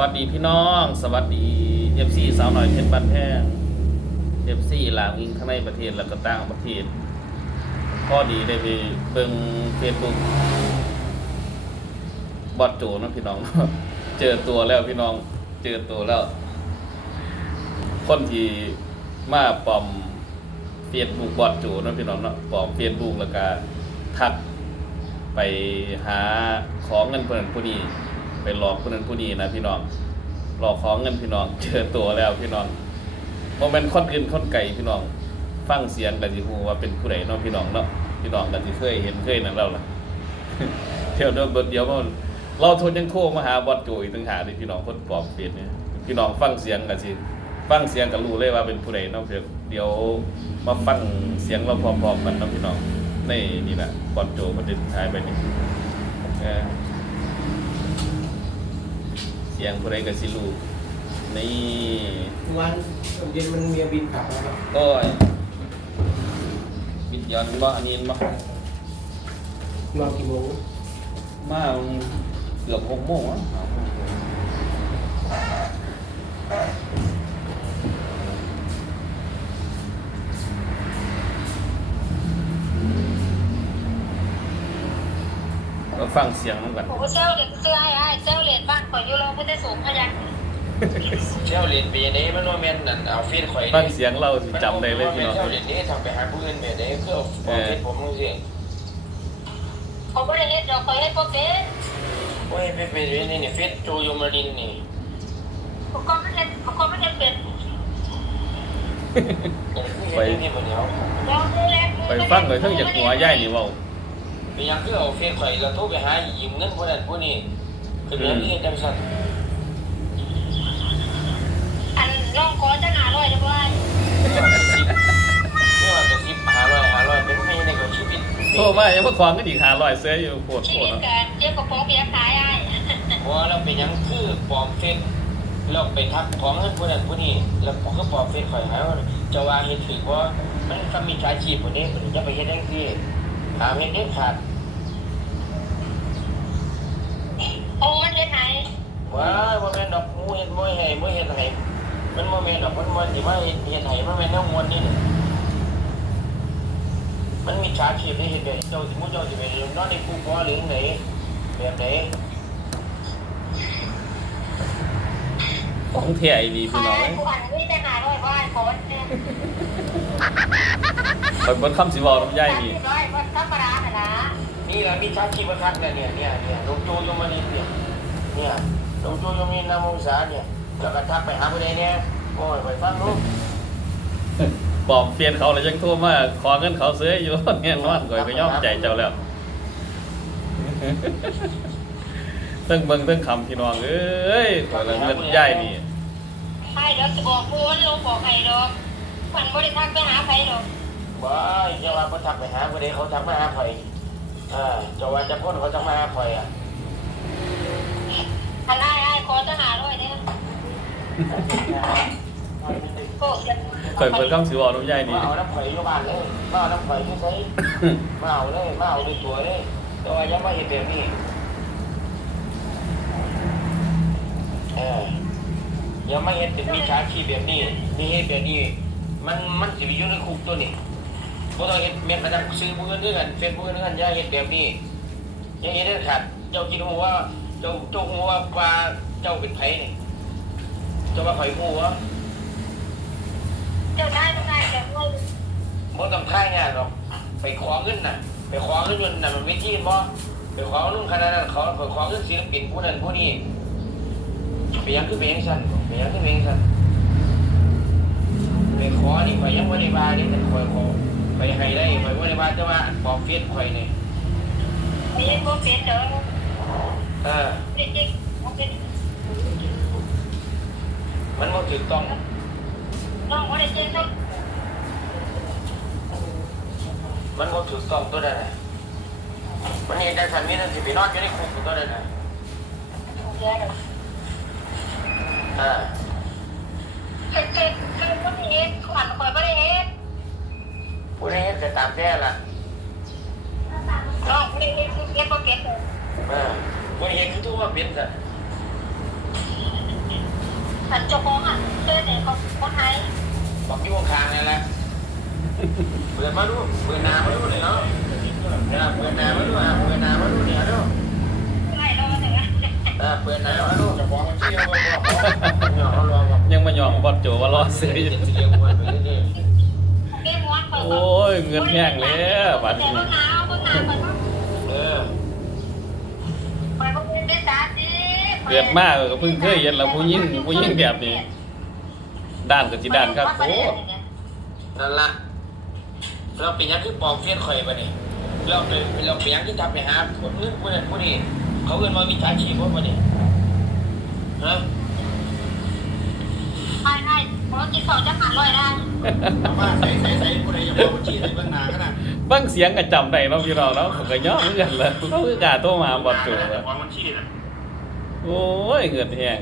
วัสดีพี่น้อง สวัสดีเอฟซีสาวหน่อยเพชรบ้านแพงเอฟซีหลางอิงทั้งในประเทศและก็ต่างประเทศพอดีได้ไปเบิ่งเฟซบุ๊กบอดโจนะพี่น้อง เจอตัวแล้วพี่น้องเจอตัวแล้ว คนที่มาปลอมเฟซบุ๊กบอดโจนะพี่น้องเนาะปลอมเฟซบุ๊กแล้วก็ทักไปหาของเงินผู้นั้นผู้นี้ ไปหลอกผู้นั้นผู้นี้นะพี่น้อง หลอกของเงินพี่น้อง เจอตัวแล้วพี่น้องโมเมนต์คนอื่นคนไก่พี่น้อง ฟังเสียงกันสิฮู้ว่าเป็นผู้ใดเนาะพี่น้องเนาะพี่น้องกันสิเคยเห็นเคยนั่นแล้วล่ะเที่ยวเดินเบิดเดียวมันเราโทนยังโทรมาหาบอดโจอีกต่างหากเลยพี่น้องคนปลอมเฟซเนี่ยพี่น้องฟังเสียงกันสิฟังเสียงก็รู้เลยว่าเป็นผู้ใดเนาะเดี๋ยวเดี๋ยวมาฟังเสียงเราพร้อมๆกันเนาะพี่น้องในนี่แหละบอดโจมันเดินท้ายไปนี่เออ สียงผู้ใดก็สิรู้นี่วันเย็นมันมีบินกลับแล้วครับโอ้ยบิดย้อนบ่อันนี้บ่นอนกี่โมงมาเกือบหกโมงอะ ฟังเสียงมันกันผมเซลเลนเสื้อไอ้ไอ้เซลเลนบ้านข่อยอยู่โรงพยาบาลสูงพยัญชนะเที่ยวเรียนปีนี้มันว่าแม่นนั่นเอาฟีนข่อยฟังเสียงเราสิจำได้เลยพี่น้องเที่ยวเรียนนี้ทำไปหาผู้อื่นแบบนี้เพื่อเอาฟีนผมลงเสียงเขาไม่ได้เฮ็ดดอกข่อยเฮ็ดบ่เป็นโอ้ยเป็นเป็นนี่นี่ฟีนโจโยมารินนี่เขาก็ไม่เฮ็ดเขาก็ไม่เฮ็ดเป็นไปนี่มันเดียวลองดูแลไปฟังเลยเทั้งจากหัวย่ายนี่เว่า ไปยังคือเอาฟีนข่อยเราโทรไปหายืมเงินผู้นั้นผู้นี้คือเรื่องนี้จังสันอันลองขอจะหาร้อยได้บ่ไม่ว่าจะสิบหาร้อยหาร้อยเป็นไม่ในกับชีวิตโทรมายังมาความก็ดีหาลอยเสื้ออยู่โคตรชีโคตวิรตกันเจ็บกระโปรงเปียกขายไอ้เพราะเราเป็นยังคือปลอมเฟซเราไปทักของเงินผู้นั้นผู้นี้แล้วก็ปลอมเฟซข่อยหาจะว่าเฮ็ดถือว่ามันก็มีชาชีพคนนี้จะไปเฮ็ดได้ที่ หาเฮ็ดได้ขาดโอ้มันเฮ็ดไหนว้ายบ่แม่นดอกมูเฮ็ดบ่ให้บ่เฮ็ดให้มันบ่แม่นดอกมันมันสิมาเฮ็ดเฮ็ดให้มันแม่นแนวมวนนี่มันมีชาชีพได้เฮ็ดได้เจ้าสิมูเจ้าสิไปนอนในคุกบ่หรือไหนแบบไหนของแท้อีหลีพี่น้องไอ้เอ้ยผู้อ่านนี่จะหาร้อยบ่ไอ้ขอเนี่ยค อยเบิดคำสิเว้าน้ำย่ายนี่ร้อยบ่ธรรมดาน่ะนะนี่ล่ะมีชาชีพคักเนี่ยเนี่ยเนี่ยเนี่ยลงโจยมนินเนี่ยเนี่ยลงโจยมนินนามวงศาเนี่ยแล้วก็ทักไปหาผู้ใดเนี่ยโอ้ยไปฟังลูกปลอมเปลี่ยนเขาเลยยังโทรมาขอเงินเขาเสื้ออยู่เงี้ยนอนก่อยก็ยอมใจเจ้าแล้วเตั้งเบิ่งเตั้งคำพี่น้องเอ้ยขอยละเงินย่ายนี่ใช่เดี๋ยวสิบอกผู้มันลงบอกให้ดอกมันบ่ได้ทักไปหาไผดอก ว้ายจะว่าบ่ทักไปหาผู้ใดเขาทักมาหาข่อยอ่าจะว่าจะพ้นเขาทักมาหาข่อยอะอันไอ้ไอ้ขอจะหาร้อยเนี่ยโอ้เสียข่อยเปิดคำสิเว้าน้ำย่ายนี่มาเอาน้ำข่อยอยู่บ้านเลยมาเอาน้ำข่อยที่ใช้มาเอาเลยมาเอาด้วยตัวเลยแต่ว่ายังไม่เห็นแบบนี้เออยังไม่เห็นถึงมีชาชีพแบบนี้มีเหตุแบบนี้ มันมันสิอยู่ในคุกตัวนี้ บ่ต้องเห็นเม็ดประจำซื้อผู้อื่นด้วยกันเฟซบุ๊กด้วยกันอย่าเห็นแบบนี้อย่าเห็นเด็ดขาดเจ้าคิดหัวว่าเจ้าเจ้าหัวว่าปลาเจ้าเป็นไผนี่เจ้าว่าข่อยหัวเจ้าได้ต้องได้เจ้าเงินบ่ต้องค่ายงานหรอกไปขอเงินน่ะ ไปขอเงินจนน่ะมันไม่ที่บ่ไปขอนุ่งขนาดนั้นเขาไปขอเงินศิลปินผู้นั้นผู้นี้ไปยังคือไปยังสั่นไปยังคือไปยังสั่นไปขอนี่ข่อยยังบ่ได้ว่านี่แต่ข่อยขอ ไปให้ได้ข่อยบ่ได้ว่าแต่ว่าอันปลอมเฟซข่อยนี่ไปยังบ่เป็นเด้อเออเด็กๆบ่เป็นมันบ่ถูกต้องน้องบ่ได้เจ๊ต้องมันบ่ถูกต้องตัวนั้นน่ะมันเห็นได้สันนี้นั่นสิไปนอนอยู่ในคุกตัวนั้นน่ะเดี๋ยวอ่า เฮ็ดเฮ็ดเฮ็ดบ่ได้เฮ็ดขวัญข่อยบ่ได้เฮ็ด ผู้ใดเฮ็ดก็ ตามแต่ล่ะน้องบ่ได้เฮ็ดเฮ็ดบ่เป็นเด้อเออผู้ใดเฮ็ดคือทุกว่าเป็นซะเนเจ้าของอะเจอเนี่ยเขาคนไทยบอกอยู่ข้างนั่นแหละเปิดมาดูเปิดหน้ามาดูนี่เนาะเออเปิดหน้ามาดูอะเปิดหน้ามาดูนี่เนาะไล่เราถึงอะเออเปิดหน้ามาดูจะบอกว่าเที่ยวบ่บอกเขารอบอกยังมาหยองบอดโจว่ารอซื้ออยู่เที่ยวมวนไปเรื่อย เงินแห้งแล้วบัดเดี๋นี้ยวหนาวหนาวมันๆเออไปพวกนี้ได้จ้าจีเกิดมากก็เพิ่งเคยเห็นแล้วผู้หญิงผู้หญิงแบบนี้ ด้านกับจีด้านครับโอ้นั่นละเราเป็นยังคือปอกเฟียนข่อยไปนี่เราเป็นเราเป็นยังที่ทำไปหาคนอื่นคนนั้นคนนี้เขาเอินมามีชาชีพว่านี่ฮะใช่ใช่เพราะกินสองจะหันลอยได้ว่าใส่ใส่ใส่ผู้ใดจะบอกว่าชี้ใส่เบื้องหน้าก็นะฟังเสียงก็จำได้เนาะพี่น้องเนาะผมก็ย่อเหมือนกันเลยเขาคือกล้าโทรมาบอดโจแล้วของมันชี้นะโอ้ยเงินแห้ง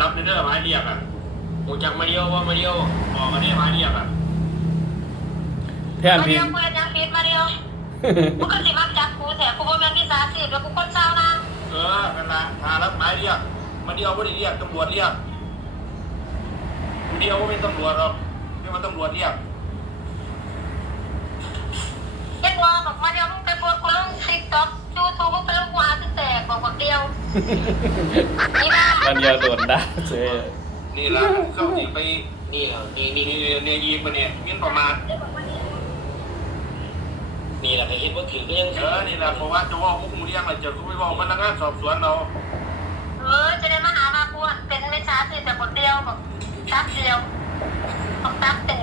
รับในเด้อไม้เรียกอะกูจักมาเดียวว่ามาเดียวออกมาได้ไม้เรียกอะแทนมาที่เดียวเปิดยังปิดมาเดียวกูก็สิมาจับกูแต่กูบ่แม่นที่สาสิแล้วกูคนเศร้านะเออกันละพารับไม้เรียกมาเดียวไม่ได้เรียกตำรวจเรียก เดียวว่าเป็นตำรวจหรอกไม่มาตำรวจเรียกเฮ็ดว่าบอกมาเดียวมึงไปโพสต์กูลง TikTok YouTube มึงไปลงกูหาที่แตกบอกบอกเดียวนี่นะมันเดียวโดนด่าเฉยนี่ละเข้าสิไปนี่เหรอนี่นี่นี่เนี่ยยิงมาเนี่ยมินประมาณนี่แหละใครเห็นว่าถือก็ยังเออนี่แหละเพราะว่าจะว่าพวกมึงเรียกอะไรจะกูไปบอกพนักงานสอบสวนเราเออจะได้มาหามากูเป็นไม่ช้าสิแต่คน เดียวบอกตับเดียวบอกตับเตะ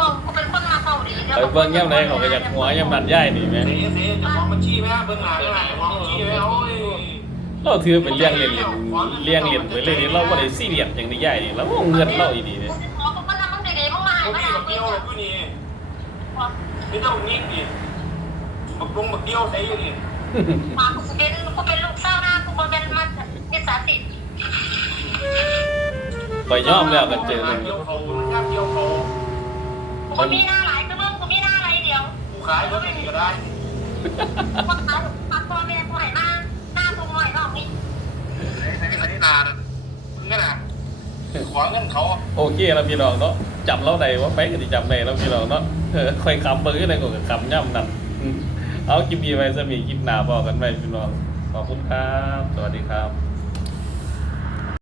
บอกกูเป็นคนมาเกาหลีไปเบิ่งย่ำไหนเขาก็อยากหัวย่ำนันย่ายนี่แม่เสียเสียจะมองมันชี้ไหมเบื้องหลังอะไรมองมันชี้ไหมโอ้ยเราถือเป็นเลี้ยงเล่นเล่นเลี้ยงเล่นไปเลยนี่เราบ่ได้ซีเรียสอย่างนี้ย่ายนี่เราเอาเงินเราอีนี่เนี่ยหมอบอกว่าทำมึงดีๆมึงมาหามึงมานี่หาบักกูเดียวกูนี่นี่ต้องนิ่งดิบักลงบักเดียวใส่อยู่นี่มากูเป็นกูเป็นลูกเศร้านะกู ไปย่อมแล้วกันเจอเลยเดียวเขาย่างเดียวเขากูมีหน้าหลายก็มึงกูมีหน้าอะไรเดียวกูขายรถอะไรก็ได้กูขายปักตัวแม่กูให้มาหน้ากูหน่อยรอบนี้ไอ้ไอ้คันนี้นานมึงก็น่ะขวางเงินเขาโอเคแล้วพี่น้องเนาะจำเราได้ว่าไปก็สิจำได้แล้วพี่น้องเนาะเออค่อยคำเบิ่งอะไรก็คำย่ำนั่นอืมเอาคลิปนี้ไว้จะมีคลิปหน้าบอกกันไว้พี่น้องขอบคุณครับ สวัสดีครับ